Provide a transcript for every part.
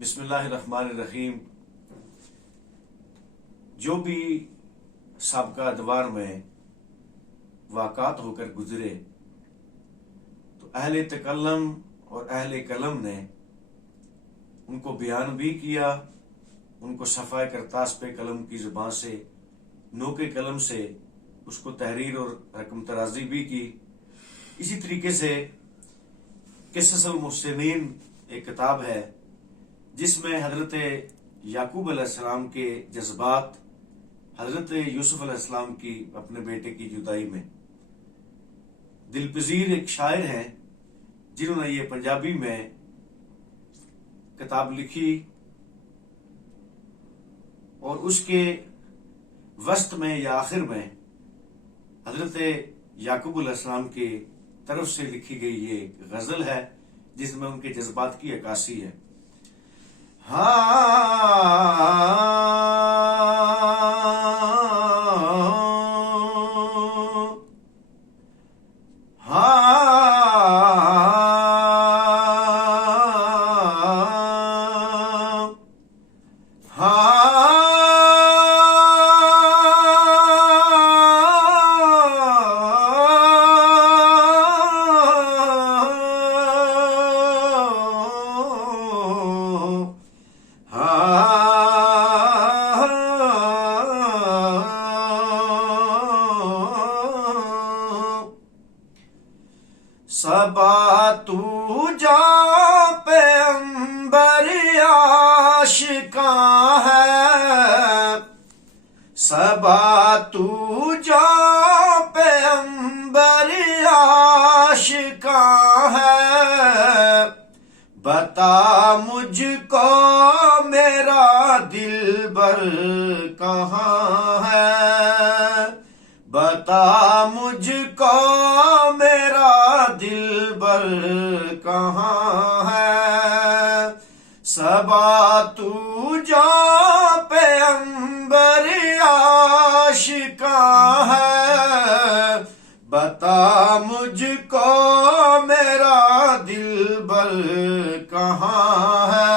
بسم اللہ الرحمن الرحیم۔ جو بھی سابقہ ادوار میں واقعات ہو کر گزرے تو اہل تکلم اور اہل قلم نے ان کو بیان بھی کیا، ان کو صفحہ کرتاس پہ قلم کی زبان سے نوکے قلم سے اس کو تحریر اور رقم ترازی بھی کی۔ اسی طریقے سے قصص المحسنین ایک کتاب ہے جس میں حضرت یعقوب علیہ السلام کے جذبات، حضرت یوسف علیہ السلام کی اپنے بیٹے کی جدائی میں، دل پذیر ایک شاعر ہیں جنہوں نے یہ پنجابی میں کتاب لکھی اور اس کے وسط میں یا آخر میں حضرت یعقوب علیہ السلام کی طرف سے لکھی گئی یہ غزل ہے جس میں ان کے جذبات کی عکاسی ہے۔ صبا تو جا پیغمبر عاشقاں ہے، صبا تو جا پیغمبر عاشقاں ہے، بتا مجھ کو میرا دلبر کہاں ہے، بتا مجھ کو میرا دلبر کہاں ہے، صبا تو جا پیغمبر عاشقاں ہے، بتا مجھ کو میرا دلبر کہاں ہے،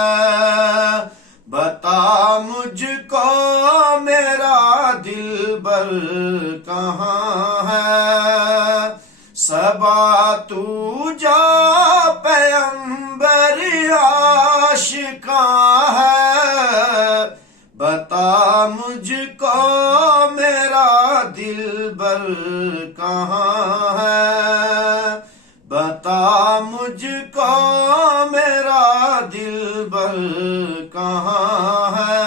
بتا مجھ کو میرا دلبر کہاں ہے، صبا تو جا پیغمبر عاشقاں ہے، بتا مجھ کو میرا دلبر کہاں ہے، بتا مجھ کو میرا دلبر کہاں ہے۔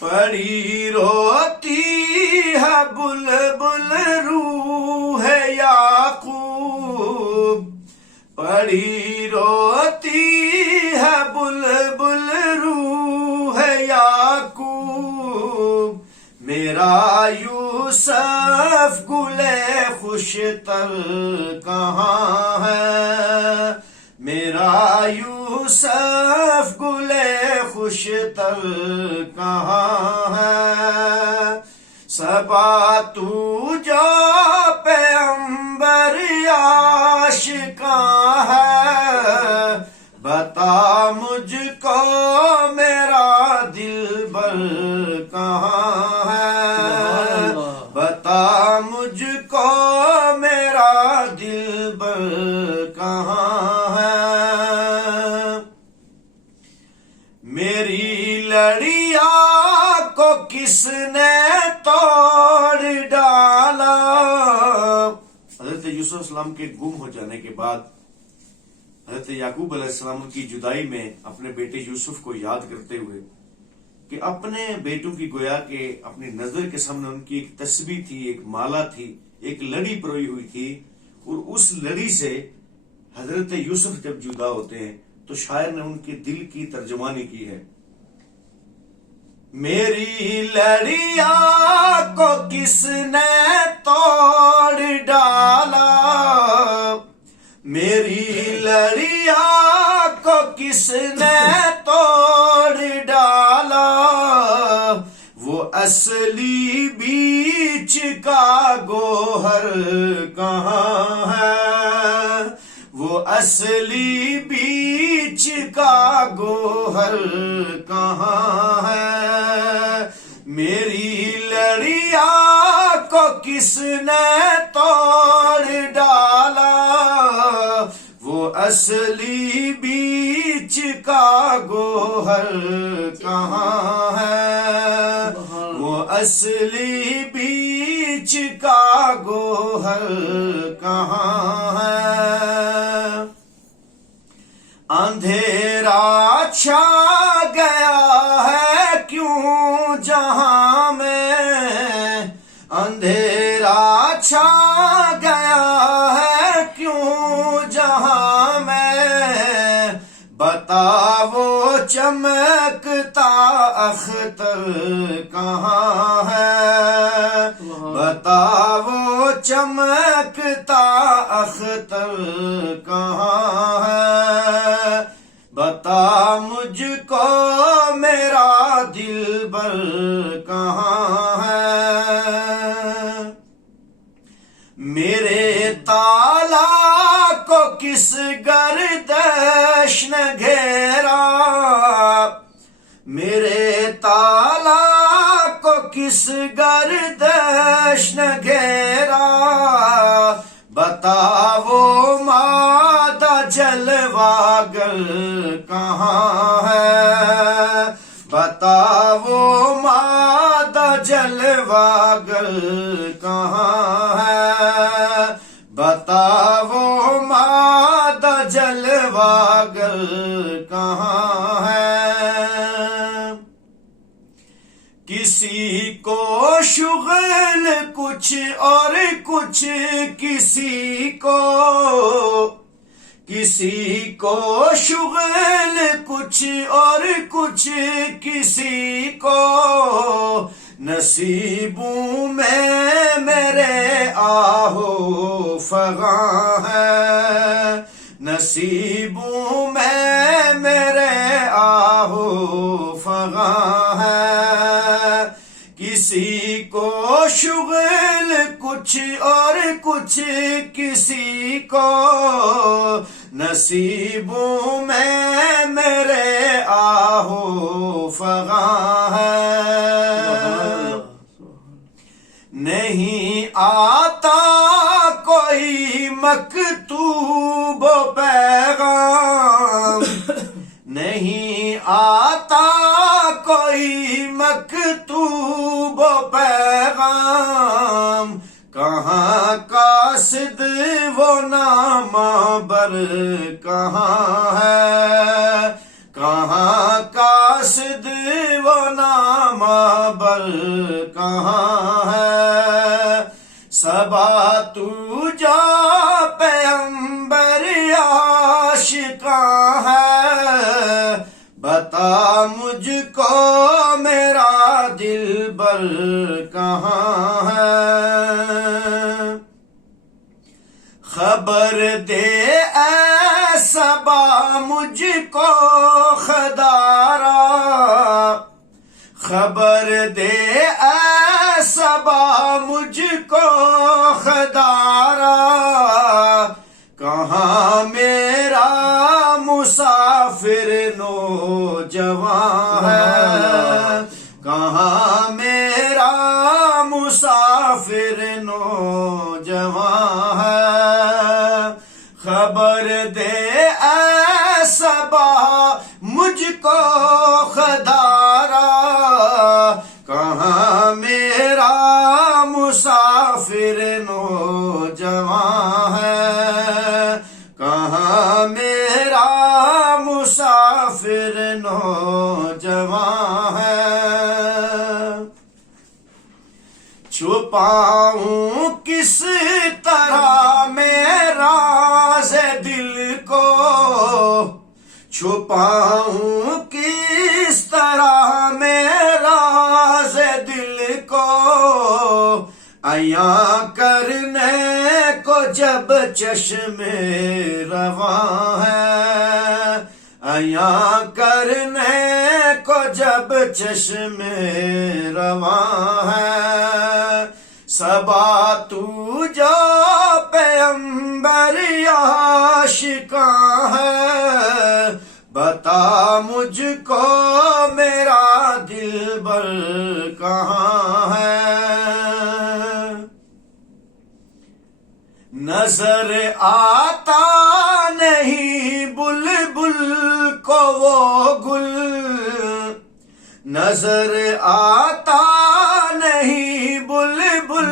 پڑی روتی ہے بلبل روح یعقوب، پڑی روتی ہے بلبل روح یعقوب، میرا یوسف گلے خوشتر کہاں ہے، میرا یوسف گلے خوشتر کہاں ہے، صبا تو جا پیغمبر عاشقاں ہے، بتا مجھ کو میرا دلبر کہاں ہے، بتا مجھ کو میرا دلبر کہاں ہے، میری لڑیا کو کس نے توڑ ڈالا۔ حضرت یوسف علیہ السلام کے گم ہو جانے کے بعد حضرت یعقوب علیہ السلام کی جدائی میں اپنے بیٹے یوسف کو یاد کرتے ہوئے کہ اپنے بیٹوں کی گویا کہ اپنی نظر کے سامنے ان کی ایک تسبیح تھی، ایک مالا تھی، ایک لڑی پروئی ہوئی تھی، اور اس لڑی سے حضرت یوسف جب جدا ہوتے ہیں تو شاعر نے ان کے دل کی ترجمانی کی ہے۔ میری لڑیا کو کس نے توڑ ڈالا، میری لڑیا کو کس نے توڑ ڈالا، وہ اصلی بیچ کا گوہر کہاں ہے، وہ اصلی بیچ کا گوہر کہاں ہے؟ میری لڑیا کو کس نے توڑ ڈالا؟ وہ اصلی بیچ کا گوہر کہاں ہے؟ وہ اصلی بیچ کا گوہر کہاں ہے؟ اندھیرا چھا گیا ہے کیوں جہاں میں؟ اندھیرا چھا گیا ہے کیوں جہاں میں؟ بتا وہ چمکتا اختر کہاں ہے؟ بتا وہ چمکتا اختر کہاں ہے؟ بتا مجھ کو میرا دلبر کہاں ہے؟ میرے تالا کو کس گردش نے گھیرا؟ میرے تالا کو کس گردش نے گھیرا؟ بتا وہ مادہ جلوہ گر کہاں ہے؟ بتا وہ مادہ جلوہ گر کہاں ہے؟ بتا وہ مادہ جلوہ گر کہاں ہے؟ کسی کو شغل کچھ اور کچھ کسی کو شغل کچھ اور کچھ کسی کو نصیبوں میں میرے آہو فغاں ہے؟ نصیبوں میں میرے آہو فغاں ہے؟ کسی کو شغل کچھ اور کچھ کسی کو نصیبوں میں میرے آہو فغاں ہے؟ نہیں آتا کوئی مکتوب و پیغام، نہیں آتا کوئی مکتوب و پیغام، کہاں قاصد وہ نامہ بر کہاں ہے؟ کہاں قاصد وہ نامہ بر کہاں ہے؟ صبا تو جا پیغمبر عاشقاں ہے؟ بتا مجھ کو میرا دلبر کہاں ہے؟ خبر دے اے صبا مجھ کو خدارا، خبر دے اے صبا مجھ کو خدارا، کہاں میرا مسافر نوجوان ہے؟ کہاں میرا مسافر نوجوان ہے؟ خبر دے اے صبا مجھ کو خدارا، کہاں میرا مسافر نوجوان ہے؟ کہاں میرا مسافر نوجوان ہے؟ چھپاؤں کس طرح میں راز دل کو، چھپاؤں کس طرح میں راز دل کو، عیاں کرنے کو جب چشم رواں ہے، عیاں کرنے کو جب چشم رواں ہے، صبا تو جو پیغمبر عاشقاں ہے، بتا مجھ کو میرا دلبر کہاں ہے؟ نظر آتا نہیں بلبل کو وہ گل، نظر آتا نہیں بلبل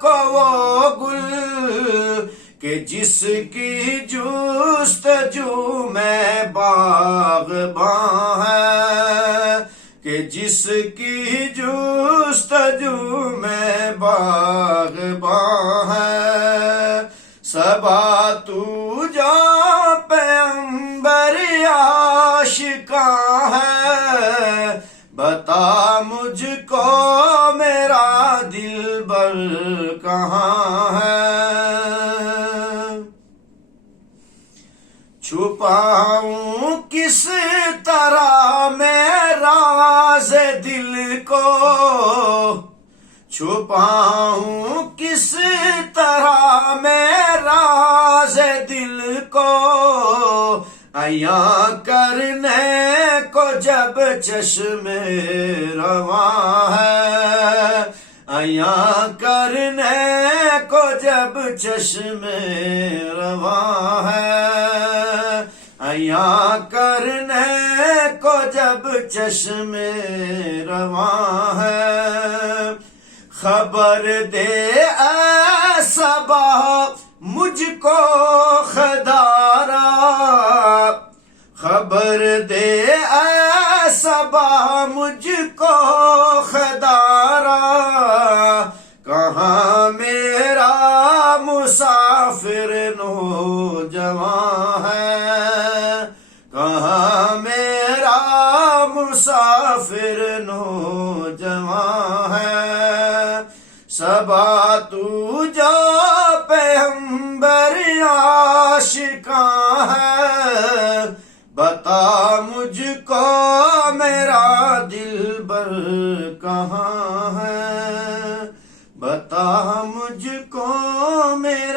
کو وہ گل، کہ جس کی جستجو میں باغباں ہے، کہ جس کی جستجو میں باغباں ہے۔ صبا تو جا پیغمبر عاشقاں ہے، بتا مجھ کو میرا دلبر کہاں ہے؟ چھپاؤں کس طرح میں راز دل کو، چھپاؤں کس طرح میں راز دل کو، عیاں کرنے کو جب چشم رواں ہے، عیاں کرنے کو جب چشم رواں ہے، عیاں کرنے کو جب چشم رواں ہے۔ خبر دے اے صبا مجھ کو خدارا، خبر دے اے صبا مجھ کو خدارا، کہاں میرا مسافر نوجواں ہے، کہاں میرا مسافر نوجواں ہے۔ صبا تو جو پیغمبر عاشقاں ہے، بتا مجھ کو میرا دلبر کہاں ہے، بتا مجھ کو میرا